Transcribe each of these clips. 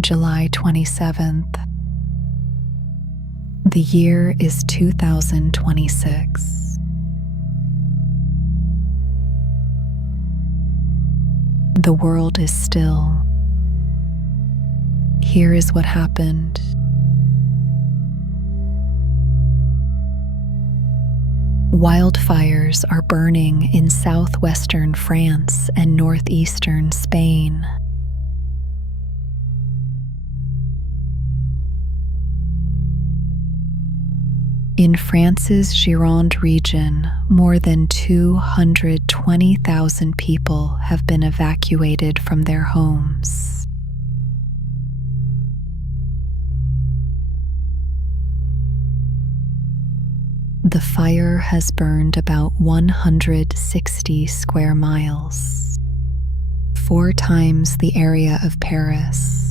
July 27th. The year is 2026. The world is still. Here is what happened. Wildfires are burning in southwestern France and northeastern Spain. In France's Gironde region, more than 220,000 people have been evacuated from their homes. The fire has burned about 160 square miles, 4 times the area of Paris.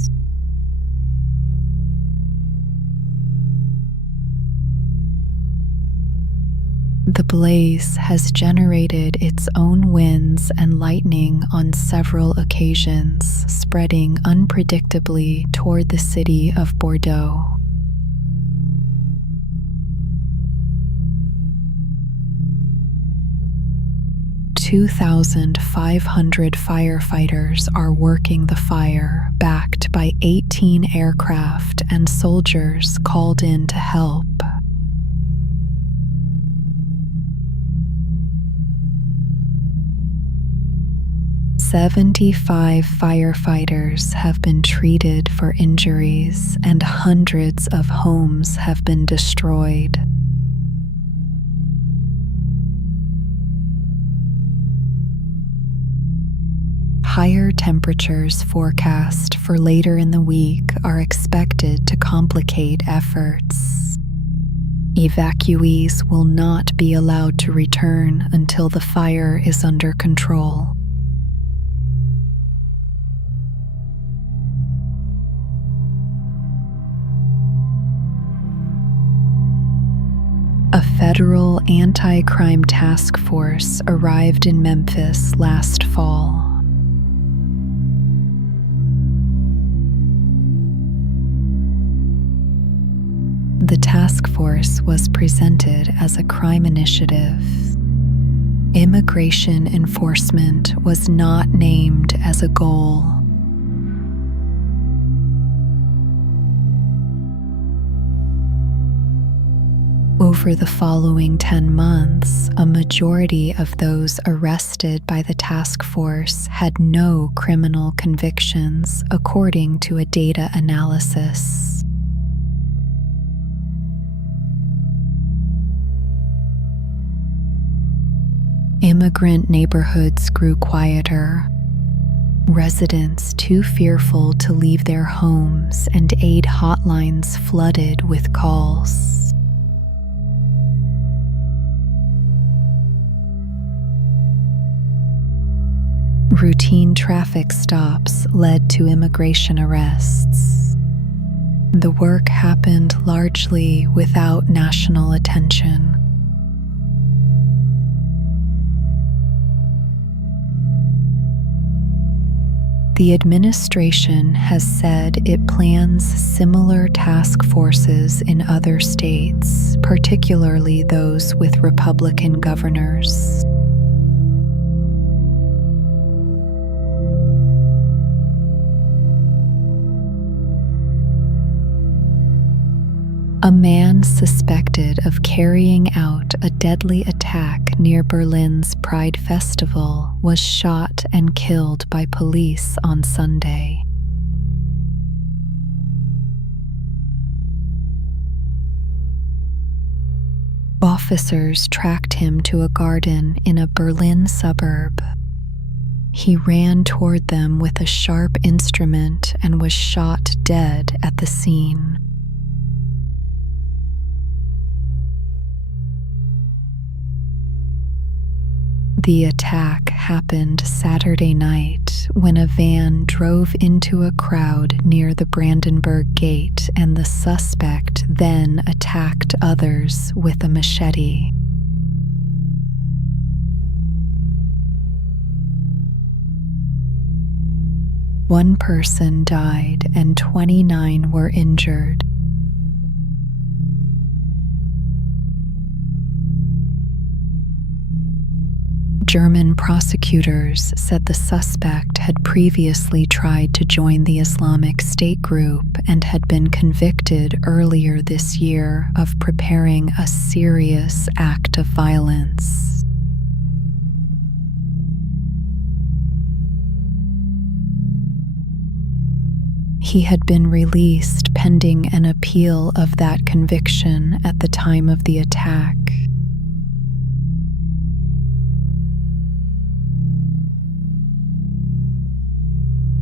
The blaze has generated its own winds and lightning on several occasions, spreading unpredictably toward the city of Bordeaux. 2,500 firefighters are working the fire, backed by 18 aircraft and soldiers called in to help. "75 firefighters have been treated for injuries, and hundreds of homes have been destroyed." Higher temperatures forecast for later in the week are expected to complicate efforts. Evacuees will not be allowed to return until the fire is under control. A federal anti-crime task force arrived in Memphis last fall. The task force was presented as a crime initiative. Immigration enforcement was not named as a goal. Over the following 10 months, a majority of those arrested by the task force had no criminal convictions, according to a data analysis. Immigrant neighborhoods grew quieter. Residents too fearful to leave their homes, and aid hotlines flooded with calls. Routine traffic stops led to immigration arrests. The work happened largely without national attention. The administration has said it plans similar task forces in other states, particularly those with Republican governors. A man suspected of carrying out a deadly attack near Berlin's Pride Festival was shot and killed by police on Sunday. Officers tracked him to a garden in a Berlin suburb. He ran toward them with a sharp instrument and was shot dead at the scene. The attack happened Saturday night when a van drove into a crowd near the Brandenburg Gate, and the suspect then attacked others with a machete. One person died and 29 were injured. German prosecutors said the suspect had previously tried to join the Islamic State group and had been convicted earlier this year of preparing a serious act of violence. He had been released pending an appeal of that conviction at the time of the attack.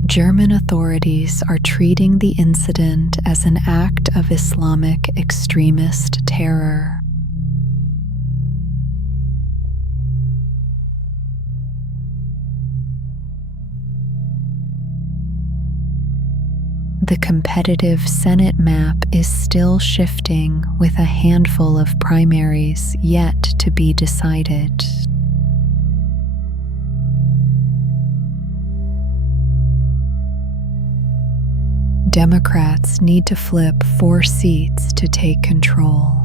German authorities are treating the incident as an act of Islamic extremist terror. The competitive Senate map is still shifting, with a handful of primaries yet to be decided. Democrats need to flip 4 seats to take control.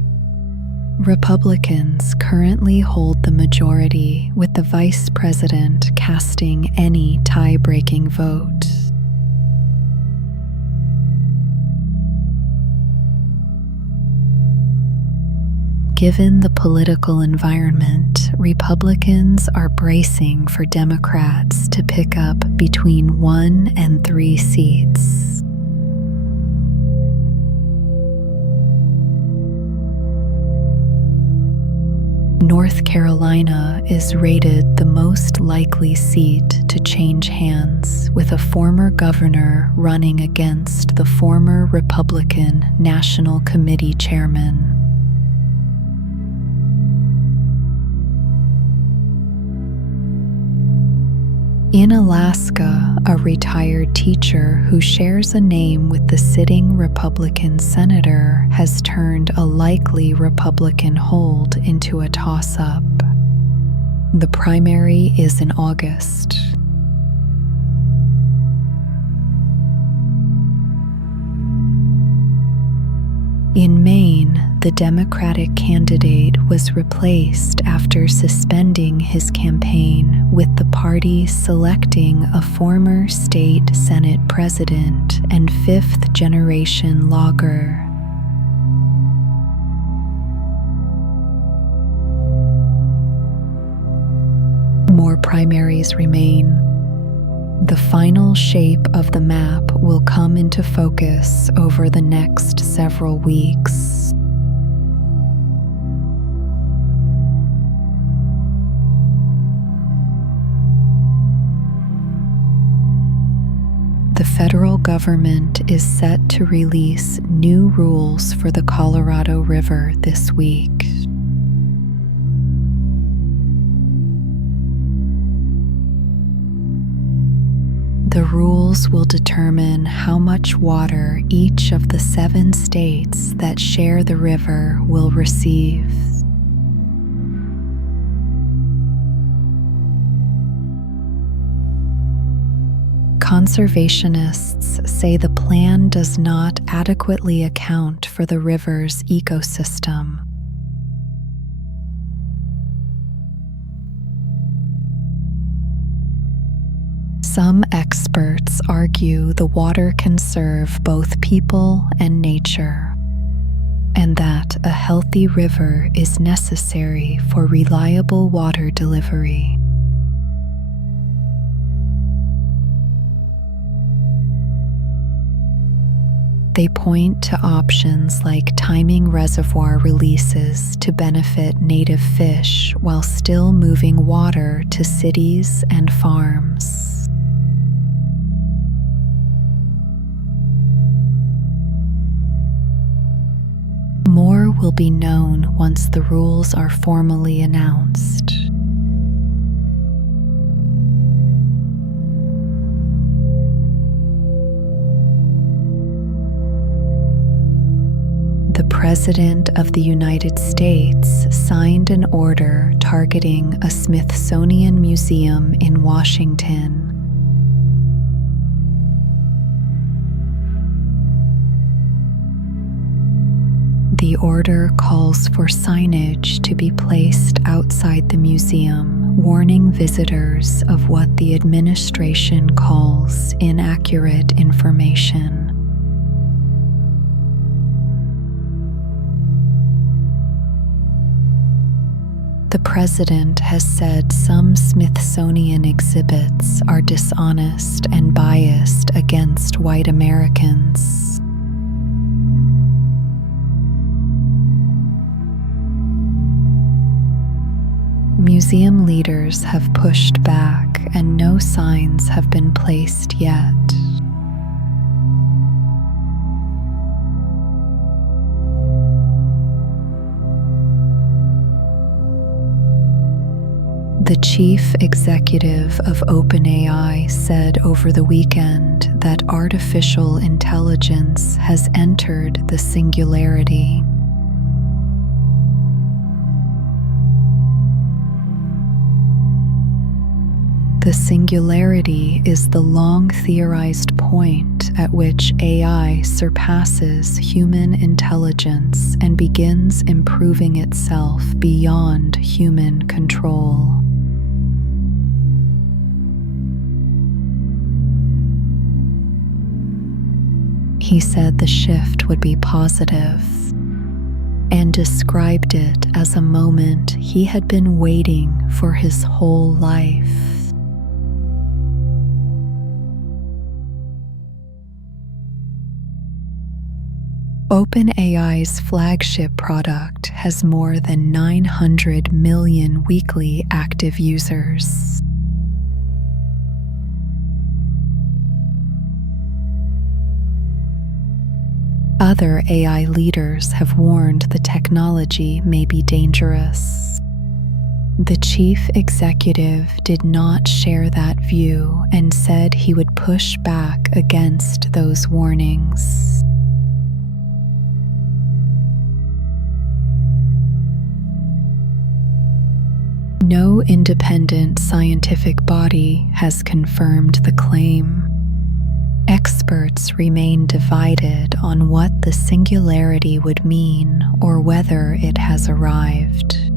Republicans currently hold the majority, with the vice president casting any tie-breaking vote. Given the political environment, Republicans are bracing for Democrats to pick up between 1 and 3 seats. North Carolina is rated the most likely seat to change hands, with a former governor running against the former Republican National Committee chairman. In Alaska, a retired teacher who shares a name with the sitting Republican senator has turned a likely Republican hold into a toss-up. The primary is in August. In Maine, the Democratic candidate was replaced after suspending his campaign, with the party selecting a former state Senate president and fifth-generation logger. More primaries remain. The final shape of the map will come into focus over the next several weeks. The federal government is set to release new rules for the Colorado River this week. The rules will determine how much water each of the 7 states that share the river will receive. Conservationists say the plan does not adequately account for the river's ecosystem. Some experts argue the water can serve both people and nature, and that a healthy river is necessary for reliable water delivery. They point to options like timing reservoir releases to benefit native fish while still moving water to cities and farms. More will be known once the rules are formally announced. The President of the United States signed an order targeting a Smithsonian museum in Washington. The order calls for signage to be placed outside the museum, warning visitors of what the administration calls inaccurate information. The president has said some Smithsonian exhibits are dishonest and biased against white Americans. Museum leaders have pushed back, and no signs have been placed yet. The chief executive of OpenAI said over the weekend that artificial intelligence has entered the singularity. The singularity is the long theorized point at which AI surpasses human intelligence and begins improving itself beyond human control. He said the shift would be positive and described it as a moment he had been waiting for his whole life. OpenAI's flagship product has more than 900 million weekly active users. Other AI leaders have warned the technology may be dangerous. The chief executive did not share that view and said he would push back against those warnings. No independent scientific body has confirmed the claim. Experts remain divided on what the singularity would mean or whether it has arrived.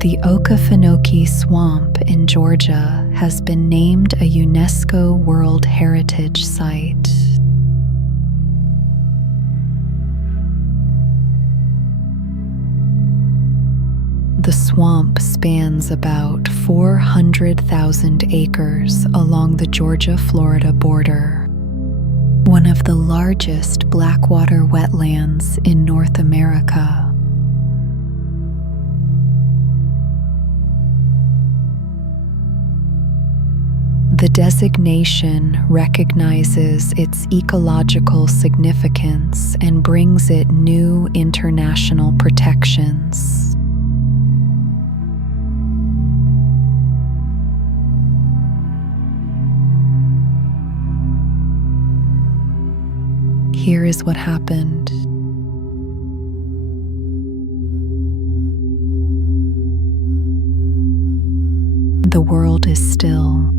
The Okefenokee Swamp in Georgia has been named a UNESCO World Heritage Site. The swamp spans about 400,000 acres along the Georgia-Florida border, one of the largest blackwater wetlands in North America. The designation recognizes its ecological significance and brings it new international protections. Here is what happened. The world is still.